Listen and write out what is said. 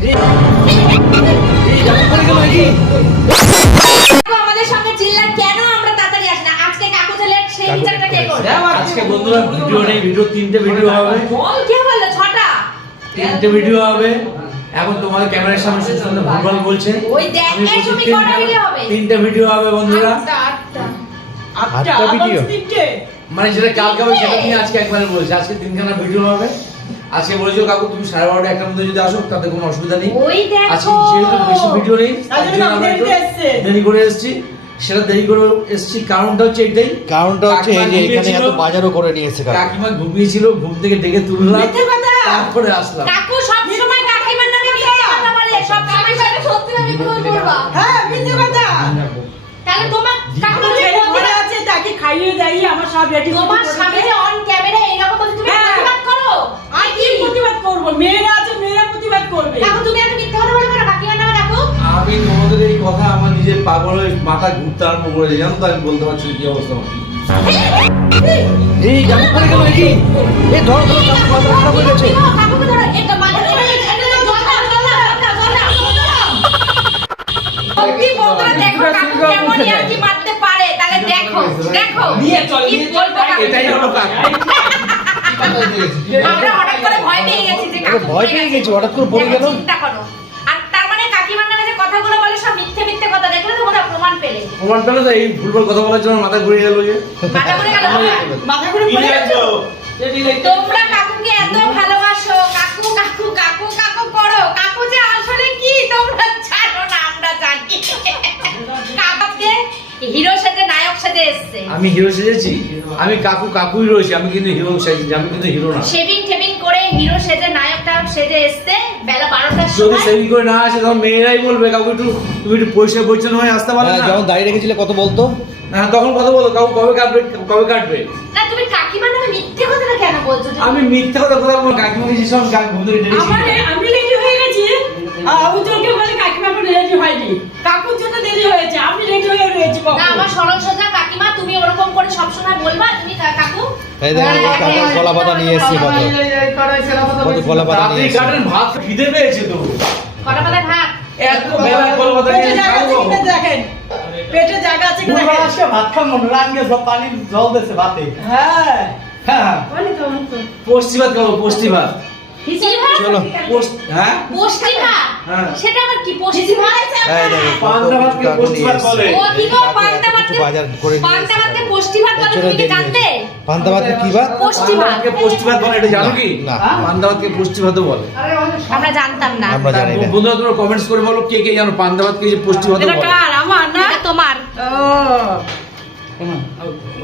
কাকু আমাদের সঙ্গে চিল্লা কেন আমরা তাড়াতাড়ি আসি না? আজকে কাকু যে সেই বিচারটা কে করবে? আজকে বন্ধুরা ভিডিও নেই ভিডিও তিনটে ভিডিও হবে। বল কে বলল? ছটা? তিনটে ভিডিও হবে। এখন তোমাদের ক্যামেরার সামনে সুন্দর ভুলভাল বলছে। ওই দেখ, এই বলছি তিনটে- কটা video হবে? তিনটে ভিডিও হবে বন্ধুরা। আটটা আটটা। আটটা আটটা মানে যেটা কালকে হবে সেটা নিয়ে আজকে একবারে বলছি। আজকে তিনখানা ভিডিও হবে। আজকে বলেছ কাকু তুমি সাড়ে বারোটা একটার মধ্যে যদি আসো তাতে কোনো অসুবিধা নেই। ওই দেখো। আজকে যেহেতু বেশি ভিডিও নেই। দেরি করে এসেছি। সেটা দেরি করে এসেছি কারণটা হচ্ছে এটাই কারণটা হচ্ছে এই যে এখানে এত বাজারও করে নিয়ে এসেছে কাকু। কাকিমা ঘুমিয়েছিল ঘুম থেকে ডেকে তুললাম তারপরে আসলাম। কাকু সব সময় কাকিমার নামে মিথ্যে কথা বলে। সব সময় সত্যি নামে করবা হ্যাঁ মিথ্যে কথা। তাহলে তোমার কাকু ঘরে আছে তাকে খাইয়ে দেই আমার সব রেডি তোমার স্বামী যে অন ক্যামেরা এরকম বলে তুমি হ্যাঁ। প্রতিবাদ করো আর কি প্রতিবাদ করব মেয়েরা আছে মেয়েরা প্রতিবাদ করবে কাকু তুমি এত মিথ্যে কথা বলে পারো কাকিমার নামে কাকু আমি তোমাদের এই কথা আমার নিজের পাগল হয়ে মাথা ঘুরতে আরম্ভ করেছে জানো তো আমি বলতে পারছি না কি অবস্থা। এই জামা পড়ে গেল নাকি এই ধরো ধরো জামা মাথা খারাপ হয়ে গেছে কাকুকে ধরো এটা মাথা ধরে এটা জল দাও জল দাও জল দাও জল দাও সত্যি বন্ধুরা দেখো কাকু কেমন আর কি মারতে পারে তাহলে দেখো দেখো নিয়ে চল, কি নিয়ে চল। এটাই হলো কাকু। আমরা হঠাৎ করে ভয় পেয়ে গেছি যে কাকু ভয় পেয়ে গেছি, হঠাৎ করে পড়ে গেল। চিন্তা করো। আর তার মানে কাকিমার নামে যে কথাগুলো বলে সব মিথ্যে মিথ্যে কথা দেখলে তো তোমরা প্রমাণ পেলে। প্রমাণ পেলে তো এই ভুলভাল কথা বলার জন্য মাথা ঘুরে গেল যে। মাথা ঘুরে গেল। মাথা ঘুরে পড়ে তোমরা কাকুকে এত সাথে নায়ক সাথে এসছে। আমি হিরো সেজেছি? আমি কাকু কাকুই রয়েছি আমি কিন্তু হিরো সেজেছি আমি কিন্তু হিরো না। শেভিং টেভিং করে হিরো সেজে নায়ক টায়ক সেজে এসছে বেলা বারোটার যদি সময় সেভিং করে না আসে তখন মেয়েরাই বলবে কাকু একটু তুমি একটু পরিষ্কার পরিচ্ছন্ন হয়ে আসতে পারো হ্যাঁ, না। যখন দাঁড়িয়ে রেখেছিলে কত বলতো? হ্যাঁ তখন কথা বলো কাকু কবে কাটবে কবে কাটবে? না তুমি কাকিমার নামে মিথ্যে কথাটা কেন বলছো? আমি মিথ্যে কথা কথা বলব কাকিমা কিছু সব কাক ঘুম থেকে ডেকেছি। আমার আমি রেডি হয়ে গেছি আর আবুজনকে বলে কাকিমা কোনো রেডি হয়নি কাকুর জন্য দেরি হয়েছে আমি রেডি হয়ে রয়েছি না কখন আমার সরল সোজা কাকিমা তুমি ওরকম করে সবসময় বলবা তুমি কাকু? এই দেখো কাকু কলা পাতা নিয়ে এসেছি কত কত কলা পাতা নিয়ে এসেছি। কাটেন ভাত খিদে পেয়েছে তো। কটা পাতা ভাত এত বেলায় কলা পাতা নিয়ে জায়গা আছে খাব। কিনা দেখেন? পেটে জায়গা আছে কিনা দেখেন? ভাত খাব রাঙ্গে সব পানি জল দিয়েছে ভাতে। হ্যাঁ। হ্যাঁ পুষ্টি ভাত খাব পুষ্টি ভাত। কি ভাত? চলো। পোস্ট হ্যাঁ? পুষ্টি ভাত। সেটা আবার কি পুষ্টি ভাত? পান্তা কে বলে? ও কি গো পান্তা বাজার করে নিয়ে ভাতকে ভাত বলে তুমি কি জানতে? পান্তা ভাতকে কি ভাত পুষ্টি ভাতকে পুষ্টি ভাত বলে এটা জানো কি? না। পান্তা ভাতকে ভাতও বলে। আমরা জানতাম না। আমরা জানি না। বন্ধুরা তোমরা কমেন্টস করে বলো কে কে জানো পান্তা ভাতকে যে পুষ্টি ভাতও এটা কার? আমার না তোমার। ও।